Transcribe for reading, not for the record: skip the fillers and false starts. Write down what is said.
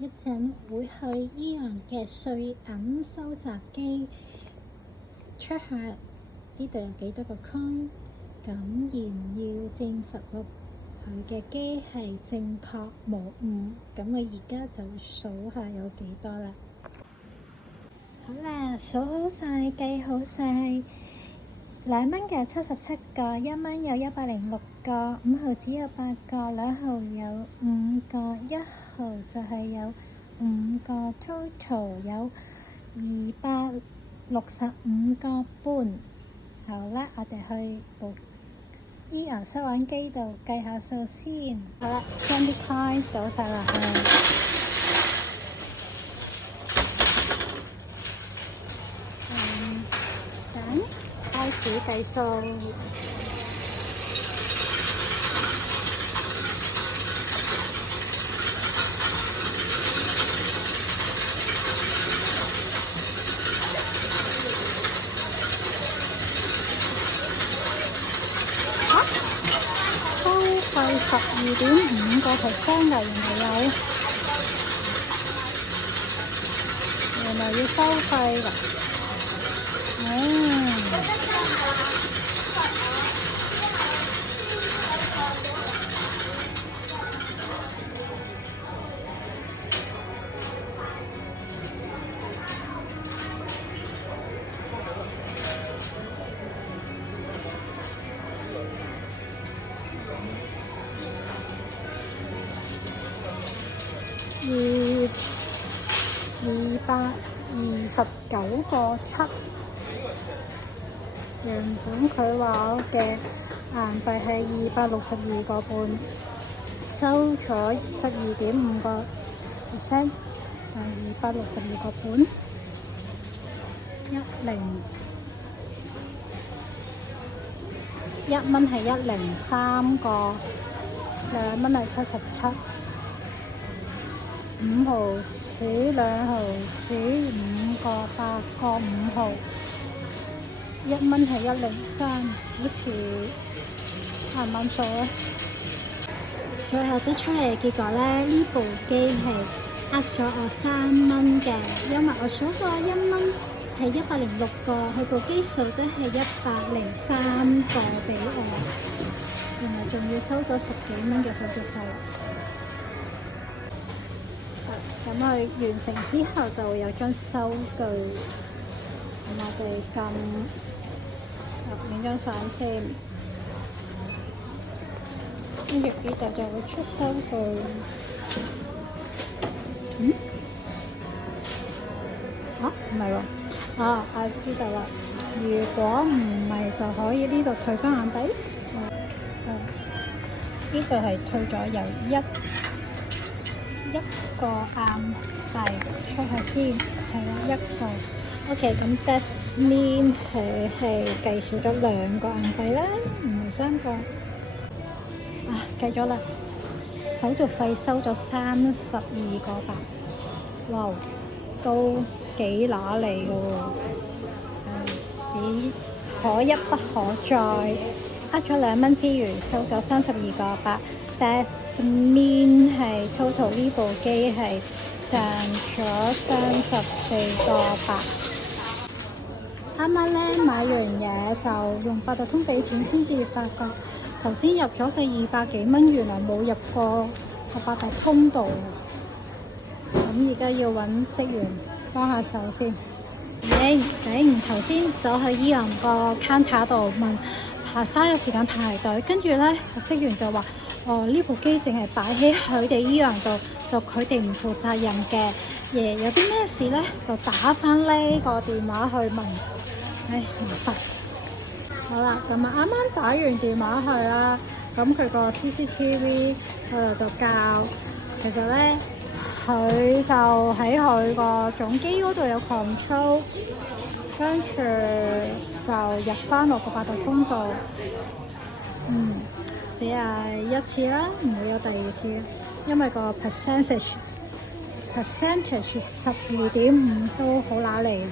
一陣會去伊朗嘅碎銀收集機 check 下呢度有幾多個 coin， 咁然要證實佢嘅機係正確無誤。咁我而家就數下有幾多啦。好啦，數好晒，計好晒。2蚊嘅77個，1蚊有106個，5毫紙有8個，2毫有5個，1毫就係有5個 ，total 有265個半。好啦，我哋去部伊朗收銀機度計下數先。好啦，將啲 coin 倒晒落去。開始計數，收費12.5%啊！原來要收費㗎。229個7，原本佢話我嘅硬幣係262個半，收咗12.5%， 262個半1蚊係103個，2蚊係77， 5毫紙2毫紙5個8個5毫，1蚊係103，好似啱啱數啊！最後得出嚟嘅結果咧，呢部機係呃咗我3蚊嘅，因為我數過1蚊係106個，佢部機數得係103個俾我，原來仲要收咗10幾蚊嘅手續費。咁佢完成之後就會有張收據，咁我哋撳影張相先，跟住呢度就會出收據。唔係喎，知道啦。如果唔係就可以呢度退翻硬幣。呢度係退咗有一個硬幣，出下先，係啦，1個。OK， 咁 that mean 佢係計少咗2個硬幣啦，唔係3個。計咗啦，手續費收咗32個8，哇，都幾乸嚟㗎喎。只可一不可再，呃咗2蚊之餘，收咗32個8。That mean 係 total 呢部機係賺咗34個8。啱啱咧買完嘢就用八達通俾錢，先至發覺頭先入咗嘅200幾蚊，原來冇入過個八達通度。咁而家要揾職員幫下手先。頭先走去伊朗個 counter 度問嘥咗時間排隊，跟住咧職員就話：呢部機淨係擺喺佢哋伊朗度，就佢哋唔負責任嘅。有啲咩事咧，就打翻呢個電話去問。麻煩。好啦，咁啱啱打完電話去啦，咁佢個 CCTV 就教，其實咧佢就喺佢個總機嗰度有 control， 跟住就入翻落個八達通度。只係1次啦，唔會有第2次，因為個 percentage 12.5都好乸嚟。